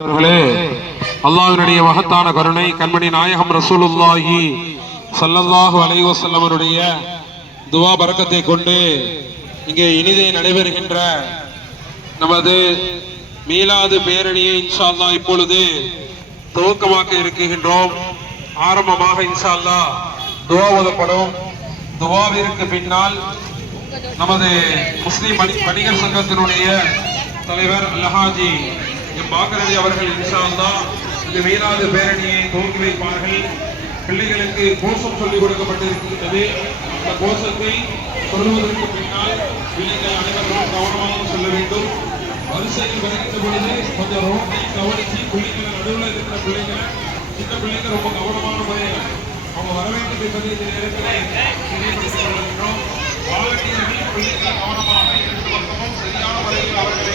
அல்லாஹ்வினுடைய மகத்தான கருணை கண்மணி நாயகம் ரசூலுல்லாஹி ஸல்லல்லாஹு அலைஹி வஸல்லம் அவருடைய துஆ பரக்கத்தை கொண்டு இங்கே இனிதே நடைபெறுகின்ற நமது மீலாது பேரணியை இன்ஷா அல்லாஹ் இப்பொழுது துவக்கமாக்க இருக்கின்றோம். ஆரம்பமாக இன்ஷா அல்லாஹ் துஆ ஓதப்படும். துஆவிற்கு பின்னால் நமது முஸ்லிம் வணிகர் சங்கத்தினுடைய தலைவர் அல்ஹாஜி பாக்கரடி அவர்கள் இன்ஷா அல்லாஹ் இந்த மீலாது பேரணியை துவக்கி வைப்பார்கள். பிள்ளைகளுக்கு கோஷம் சொல்லிக் கொடுக்கப்பட்டிருக்கிறது. அந்த கோஷத்தை சொல்வதற்கு பின்னால் பிள்ளைகள் அனைவரும் கவனமாக சொல்ல வேண்டும். வரிசையில் வருகின்ற பொழுது கொஞ்சம் ரோட்டை கவனிச்சு பிள்ளைகள் நடுவில் இருக்கிற பிள்ளைகள் சின்ன பிள்ளைங்க ரொம்ப கவனமான முறையில் அவங்க வர வேண்டும் என்பதை இந்த நேரத்தில் தெரியப்படுத்திக் கொள்கின்றோம். வாலண்டியர்கள் பிள்ளைகள் கவனமாக இரண்டு பக்கமும் சரியான முறையில் அவர்களை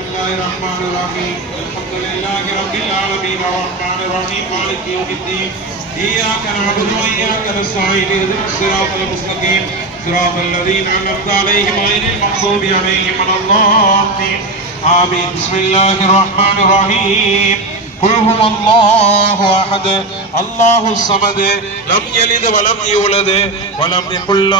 Bismillahirrahmanirrahim. Alhamdulillahi rabbil alamin arrahmanir rahim maliki yawmiddin. Iyyaka na'budu wa iyyaka nasta'in ihdinas siratal mustaqim siratal ladzina an'amta 'alaihim ghairil maghdubi 'alaihim waladdallin. Amin. Bismillahirrahmanirrahim. قل هو الله احد الله الصمد لم يلد ولم يولد ولم يكن له